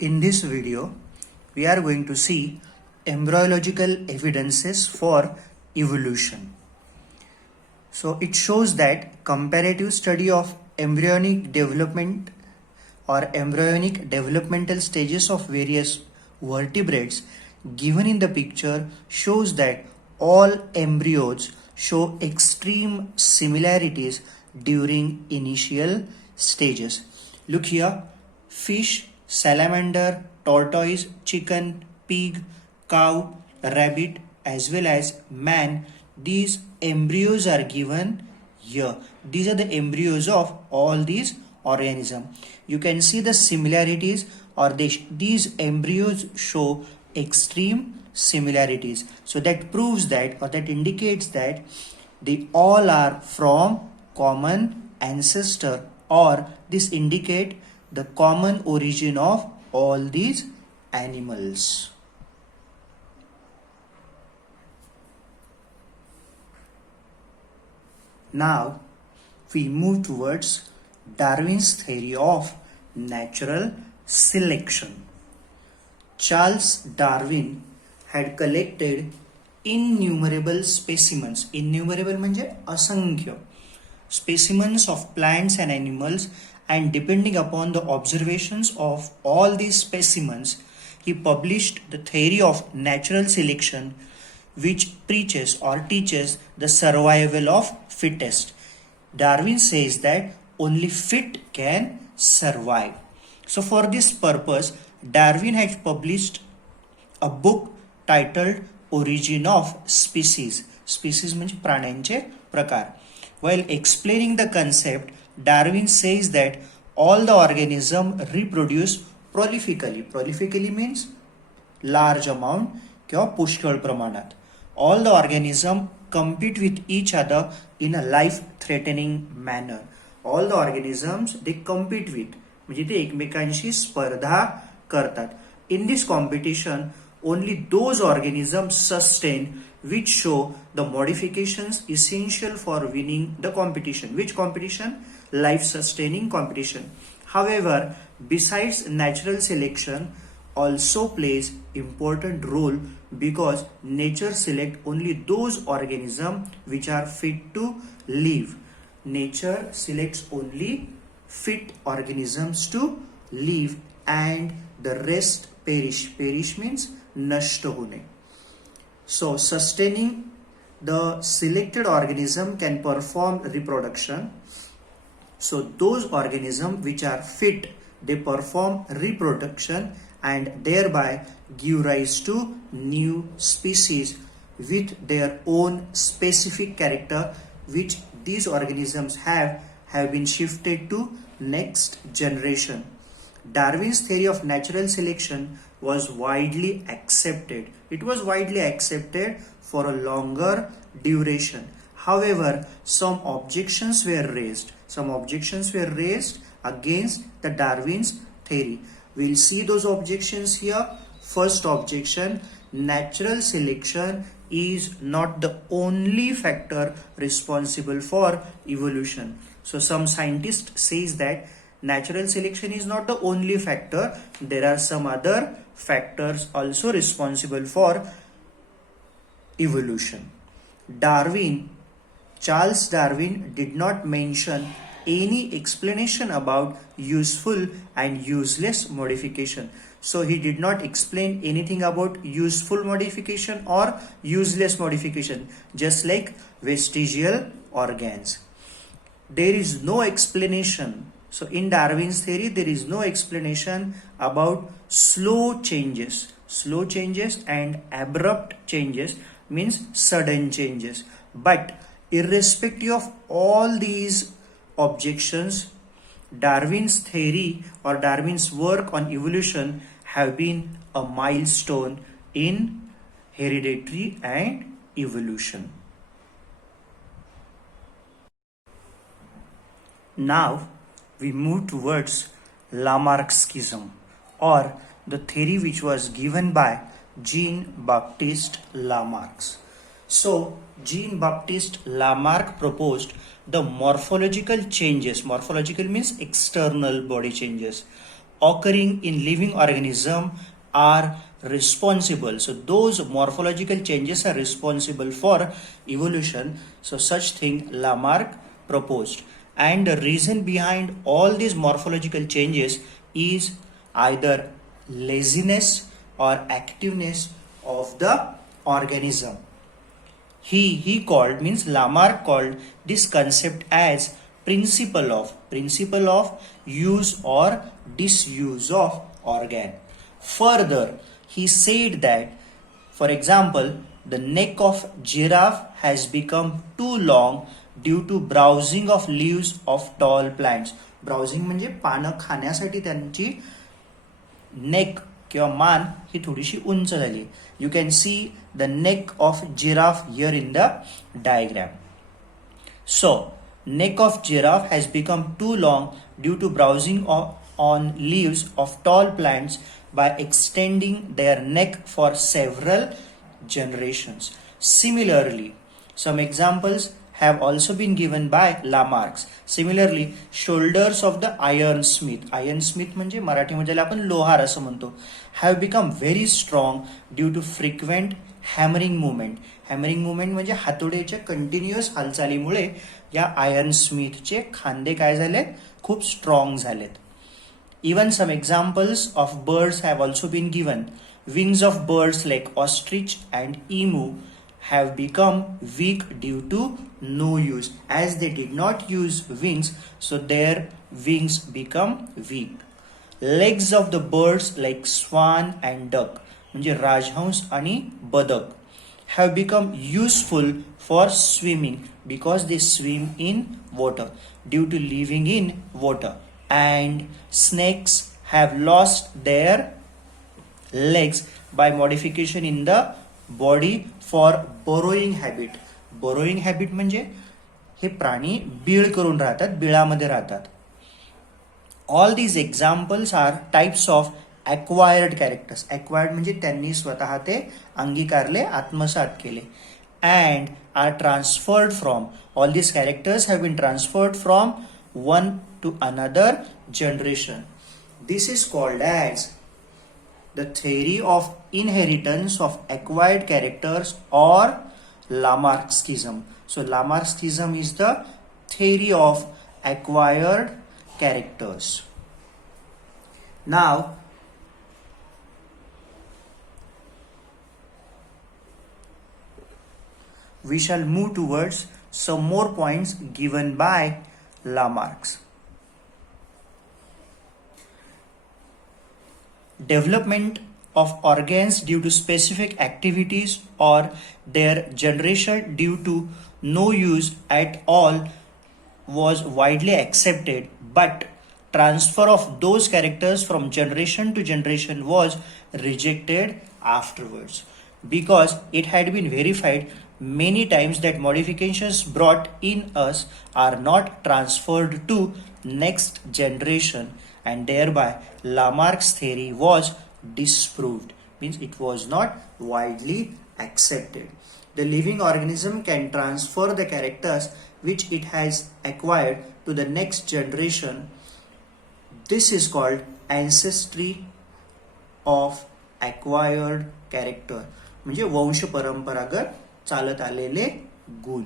In this video, we are going to see embryological evidences for evolution. So it shows that comparative study of embryonic development or embryonic developmental stages of various vertebrates given in the picture shows that all embryos show extreme similarities during initial stages. Look here, fish, salamander, tortoise, chicken, pig, cow, rabbit, as well as man, these embryos are given here. These are the embryos of all these organisms. You can see the similarities, or these embryos show extreme similarities. So that proves that, or that indicates that they all are from common ancestor, or this indicate the common origin of all these animals. Now we move towards Darwin's theory of natural selection. Charles Darwin had collected innumerable specimens. Innumerable म्हणजे असंख्य specimens of plants and animals, and depending upon the observations of all these specimens, he published the theory of natural selection, which preaches or teaches the survival of fittest. Darwin says that only fit can survive. So for this purpose, Darwin has published a book titled Origin of Species. Species म्हणजे प्राण्यांचे प्रकार. While explaining the concept, Darwin says that all the organisms reproduce prolifically. Prolifically means large amount किंवा पुष्कळ प्रमाणात. All the organisms compete with each other in a life-threatening manner. All the organisms they compete with, म्हणजे ते एकमेकांशी स्पर्धा करतात. In this competition, only those organisms sustain which show the modifications essential for winning the competition. Which competition? Life-sustaining competition. However, besides natural selection also plays important role, because nature select only those organisms which are fit to live. Nature selects only fit organisms to live, and the rest perish. Perish means नष्ट होणे. So sustaining the selected organism can perform reproduction. So those organisms which are fit, they perform reproduction and thereby give rise to new species with their own specific character, which these organisms have been shifted to next generation. Darwin's theory of natural selection was widely accepted. It was widely accepted for a longer duration. However, some objections were raised. Some objections were raised against the Darwin's theory. We'll see those objections here. First objection: natural selection is not the only factor responsible for evolution. So some scientists says that natural selection is not the only factor. There are some other factors also responsible for evolution. Charles Darwin did not mention any explanation about useful and useless modification. So he did not explain anything about useful modification or useless modification, just like vestigial organs. There is no explanation. So in Darwin's theory, there is no explanation about slow changes. Slow changes and abrupt changes means sudden changes. But irrespective of all these objections, Darwin's theory or Darwin's work on evolution have been a milestone in heredity and evolution. Now we move towards Lamarck's schism, or the theory which was given by Jean-Baptiste Lamarck. So Jean-Baptiste Lamarck proposed the morphological changes. Morphological means external body changes occurring in living organism are responsible. So those morphological changes are responsible for evolution. So such thing Lamarck proposed. And the reason behind all these morphological changes is either laziness or activeness of the organism. He called, means Lamarck called this concept as principle of use or disuse of organ. Further, he said that, for example, the neck of giraffe has become too long due to browsing of leaves of tall plants. Browsing म्हणजे पानं खाण्यासाठी त्यांची नेक किंवा मान ही थोडीशी उंच झाली. You can see the neck of giraffe here in the diagram. So neck of giraffe has become too long due to browsing on leaves of tall plants by extending their neck for several generations. Similarly, some examples have also been given by Lamarck. Similarly, shoulders of the iron smith म्हणजे मराठीमध्ये आपण लोहार असं म्हणतो, have become very strong due to frequent hammering movement. Hammering movement म्हणजे हातोड्याच्या continuous हालचालीमुळे या iron स्मिथचे खांदे काय झालेत, खूप स्ट्रॉंग झालेत. Even some examples of birds have also been given. Wings of birds like ostrich and emu have become weak due to no use. As they did not use wings, so their wings become weak. Legs of the birds like swan and duck म्हणजे राजहंस आणि बदक have become useful for swimming because they swim in water due to living in water. And snakes have lost their legs by modification in the body for burrowing habit. Burrowing habit म्हणजे हे प्राणी बीळ करून राहतात, बिळामध्ये राहतात. All these examples are types of acquired characters. Acquired म्हणजे त्यांनी स्वतः ते अंगीकारले, आत्मसात केले. And are transferred from, all these characters have been transferred from one to another generation. This is called as the theory of inheritance of acquired characters or Lamarckism. So Lamarckism is the theory of acquired characters. Now we shall move towards some more points given by Lamarck. Development of organs due to specific activities or their generation due to no use at all was widely accepted, but transfer of those characters from generation to generation was rejected afterwards because it had been verified many times that modifications brought in us are not transferred to next generation, and thereby Lamarck's theory was disproved, means it was not widely accepted. The living organism can transfer the characters which it has acquired to the next generation. This is called ancestry of acquired character, म्हणजे वंश परंपरागत चालत आलेले गुण.